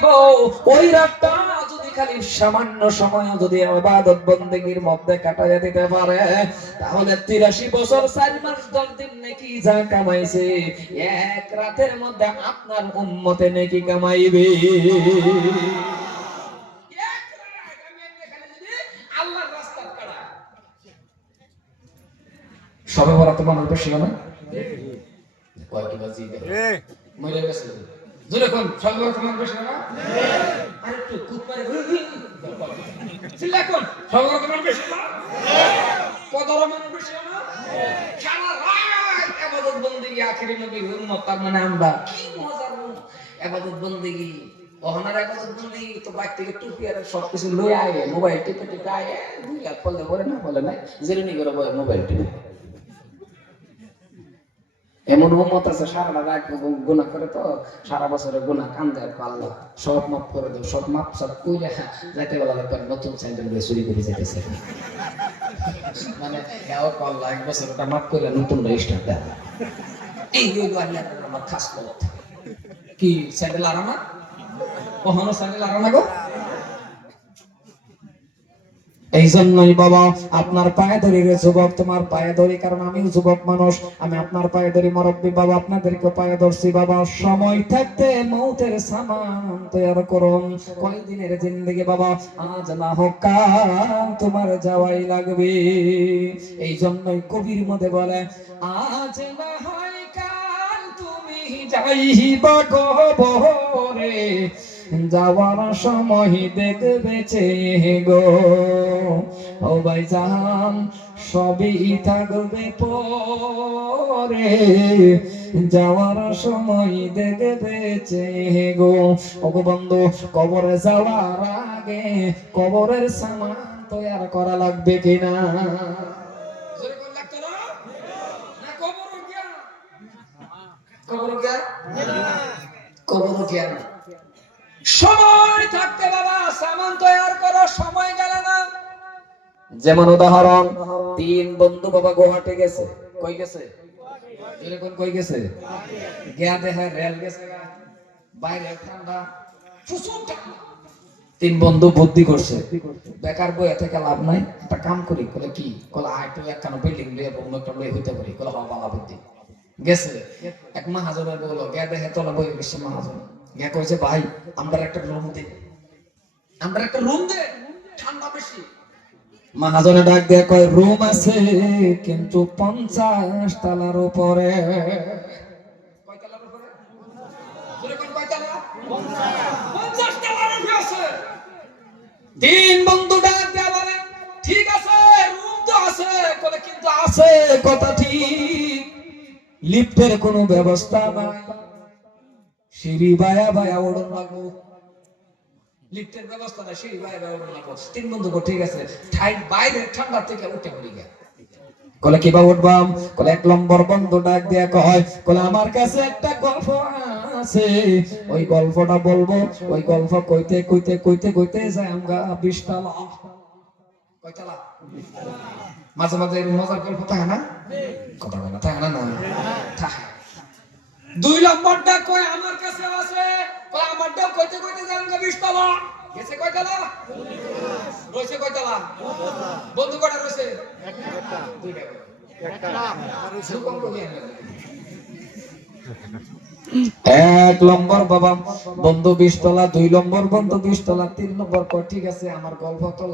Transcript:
দিব ওই রাতটা যদি খালি সামান্য সময় যদি ইবাদত বندگির মধ্যে কাটায় দিতে পারে তাহলে 83 বছর 4 মাস 10 দিন নেকি যা কামাইছে এক রাতের মধ্যে আপনার উম্মতে নেকি কামাইবে। এক রাত আমি খালি যদি আল্লাহর রাস্তা কাটায় সবে বরাত মানুষ বেশি না কয়টি বাজি মরে গেছে যেরকম সবে বরাত মানুষ বেশি না আর একটু কুত মারে সিলাকন সবে বরাত মানুষ বেশি না কদর মানুষ বেশি না সারা রাত ইবাদত বندگی আখিরি নবীর উম্মত তার মানে আমরা কি মজার ইবাদত বندگی ওহনার ইবাদত বندگی তো বাইক থেকে টুপি আর সব কিছু লই আয় মোবাইল টিপে টিপে আয় দুই লাখ পড়লে পড়ে না বলে না জেরুনি করে মোবাইল টিপে এমন উম্মত আছে সারা রাত গুনাহ করে তো সারা বছরের গুনাহ কান্দে আর আল্লাহ সব মাফ করে দাও সব মাফ সব কইরা যাইতে বলা লাগবে নতুন স্যান্ডেল দিয়ে চুরি করে যাইতেছে মানে এও আল্লাহ এক বছরটা মাফ করে নতুন রেজিস্টার দেয় এই হইলো আল্লাহর আমার খাস কথা কি স্যান্ডেল আরামা ওহনো স্যান্ডেল আরামা গো এই জন্যই বাবা আপনার পায়ে ধরি রে যুবক তোমার পায়ে ধরি কারণ আমিও যুবক মানুষ আমি আপনার পায়ে ধরি মুরব্বি বাবা আপনাদেরকে পায়ে ধরছি বাবা সময় থাকতে মৌতের সামান তৈরি করুন কয়দিনের জিন্দেগি বাবা আজ না হোক কাল তোমার যাওয়াই লাগবে এই জন্যই কবির মধ্যে বলে আজ না হয় কাল তুমি যাইবা কবরে যাওয়ার সময় দেখবে চেয়ে গো ও ভাইজান সবই থাকবে পরে যাওয়ার সময় দেখবে চেয়ে গো ও বন্ধু কবরে যাওয়ার আগে কবরের সামান তৈরি করা লাগবে কিনা জোরে কোন লাগতো না না কবর গিয়া কবর গিয়া সময় থাকতে বাবা সামান তৈরি করো সময় গেল না যেমন উদাহরণ তিন বন্ধু বাবা গুয়াহাটি গেছে কই গেছে এরকম কই গেছে গিয়া দেখে রেল গেছে বাইরে ঠান্ডা প্রচুর ঠান্ডা তিন বন্ধু বুদ্ধি করছে বেকার বইয়া থেকে লাভ নাই একটা কাম করি বলে কি বলে আইটু একখানা বিল্ডিং লিয়ে বন্ধ একটা লই হইতে পারি বলে হওয়া ভালো বুদ্ধি গেছে এক মাহাজনের বললো গিয়া দেখে তোলা বই গেছে মাহাজন গিয়া কইছে ভাই আমরা একটা রুম দে ঠান্ডা বেশি মহাজনে ডাক দিয়ে কয় রুম আছে কিন্তু 50 তলার উপরে কয় তলার উপরে জোরে কোন কয় তলা 50 তলার উপরে আছে তিন বন্ধু ডাক দিয়ে বলে ঠিক আছে রুম তো আছে কলে কিন্তু আছে কথা ঠিক লিফটের কোনো ব্যবস্থা নাই সিঁড়ি বায়া বায়া ওড়ন লাগবো লিফটের ব্যবস্থা নাই সিঁড়ি বায়া বায়া ওড়ন লাগবো তিন বন্ধু ঠিক আছে ঠাই বাইরে ঠান্ডা থেকে উঠে পড়ি গিয়া কলে কিবা উঠবাম কলে এক নম্বর বন্ধু ডাক দিয়া কয় কলে আমার কাছে একটা গল্প আছে ওই গল্পটা বলবো ওই গল্প কইতে কইতে কইতে কইতে যায় আমরা 20 তলা কয় তলা মাঝে মাঝে মজার গল্প থাকে না কথা বলা থাকে না না থাকে দুই নম্বরটা কয় আমার কাছে আছে কয় আমারটাও কইতে কইতে যায় আমরা 20 তলা গেছে কয় তলা রইছে কয় তলা বন্ধু কটা রইছে দুইটা একটা এক নম্বর বাবা বন্ধু 20 তলা 2 নম্বর বন্ধু 20 তলা 3 নম্বর কয় ঠিক আছে আমার গল্প তো